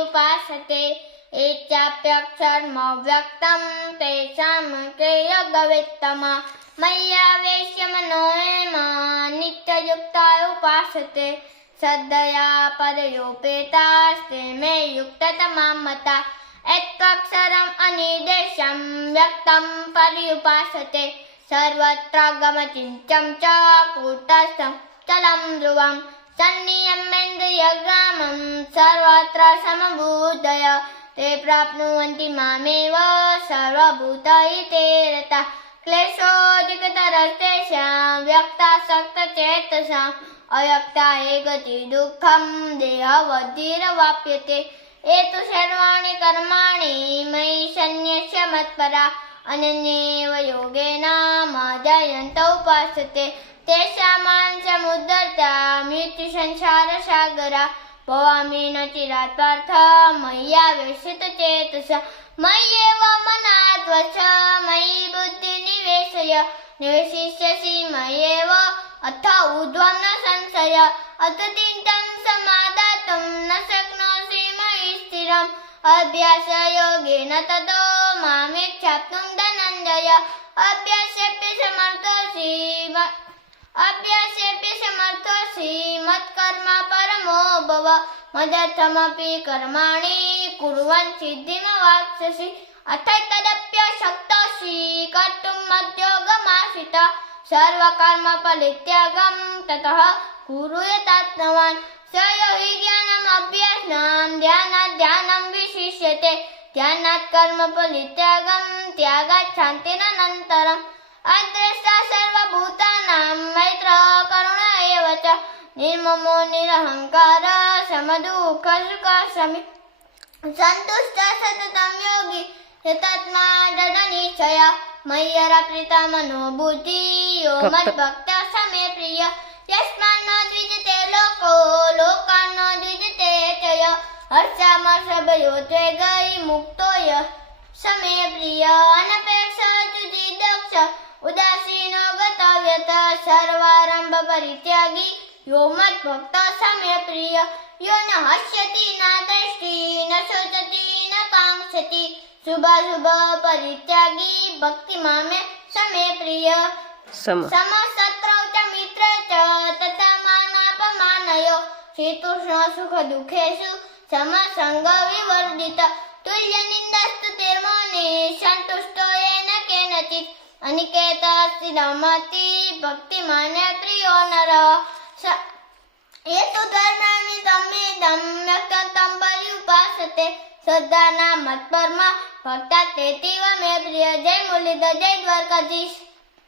उपासते एचाप्यक्षर्मव्यक्तं तेषां के यज्ञवेत्तम मय्यावेश्य मनोयमा नित्ययुक्ता उपासते। श्रद्धया परयोपेतास्ते मे युक्ततमा मता। एकक्षरम् अनिर्देशं व्यक्तं पर्युपासते सर्वत्र गमचिन्त्यं च कूटस्थं चलं ध्रुवं। सन्नियमेन्द्रियग्रामं सर्वत्र समभूतय ते प्राप्नुवन्ति मामेव सर्वभूतहिते रता। क्लेशोऽधिकतरस्तेषां व्यक्तासक्तचेतसाम् अयक्ता गति दुःखं देहवद्धिरवाप्यते। एतु सर्वाणि कर्माणि मयि सन्न्यस्य मत्परा अनन्येव योगेन मादयन्त उपासते तेषां समुद्धर्ता मृत्युसंसारसागरा भवामि न चिरात् पार्थ मय्या चेतस मय्येव मनात्वच मयि बुद्धिनिवेशय निवेशिष्यसि मय्येव अथ ऊर्ध्वं न संशय अथ चिन्तं समादातुं न शक्नोषि मयि स्थिरम् अभ्यासयोगेन ततो मामेच्छाप्तुं धनञ्जय अभ्यासेऽपि समर्थोऽसि म- अभ्यासेऽपि समर्थोऽसि मत्कर्म परमो भव। मदर्थमपि कर्माणि कुर्वन् सिद्धिमवाप्स्यसि अथैतदप्यशक्तोऽसि कर्तुम् मद्योगमाश्रित। सर्वकर्मफलित्यागं ततः कुरु यतात्मवान्। स यो हि ज्ञानमभ्यसनं ध्यानात् ध्यानं विशिष्यते। ध्यानात् कर्मफलित्यागं त्यागात् शान्तिरनन्तरम्। अद्रष्टा सर्वभूतानां ನಿರ್ಮಮೋ ನಿರಹಂಕಾರ ಸಮದುಃಖ ಸುಖ ಶಮಿ ಸಂತುಷ್ಟ ಸತತಂ ಯೋಗಿ ಯತಾತ್ಮ ದೃಢ ನಿಶ್ಚಯ ಮಯ್ಯರ ಪ್ರೀತ ಮನೋಭೂತಿ ಯೋ ಮದ್ಭಕ್ತ ಸಮೇ ಪ್ರಿಯ ಯಸ್ಮಾನ್ನೋ ದ್ವಿಜತೆ ಲೋಕೋ ಲೋಕಾನ್ನೋ ದ್ವಿಜತೆ ಚಯ ಹರ್ಷಾಮರ್ಷ ಭಯೋ ತ್ವೆ ಗೈ ಮುಕ್ತೋ ಯ ಸಮೇ ಪ್ರಿಯ ಅನಪೇಕ್ಷ ಚ್ಯುತಿ ದಕ್ಷ ಉದಾಸೀನೋ ಗತವ್ಯತ ಸರ್ವಾರಂಭ ಪರಿತ್ಯಾಗಿ યોમત ભક્ત સમે પ્રિય યો ન હસ્યતિ ના દ્રષ્ટિ ન શોચતિ ન કાંક્ષતિ શુભા શુભ પરિત્યાગી ભક્તિ મામે સમે પ્રિય સમ સક્રૌ ચ મિત્ર ચ તથા માનાપમાનયો શ્રીકૃષ્ણ સુખ દુઃખેશુ સમ સંગ વિવર્ધિત તુલ્ય નિંદાસ્તુ તેર્મોને સંતુષ્ટો એન કેનચિત અનિકેતા ભક્તિ માને પ્રિયો નર యేసుధర్మాన్ని తమ్మి దమ్యక్తం తంబలి ఉపాసతే શ્રદ્ધાના મત પરમાં ભક્તા તેતીવ મેં પ્રિય જય મુરલીધર, જય દ્વારકાધીશ.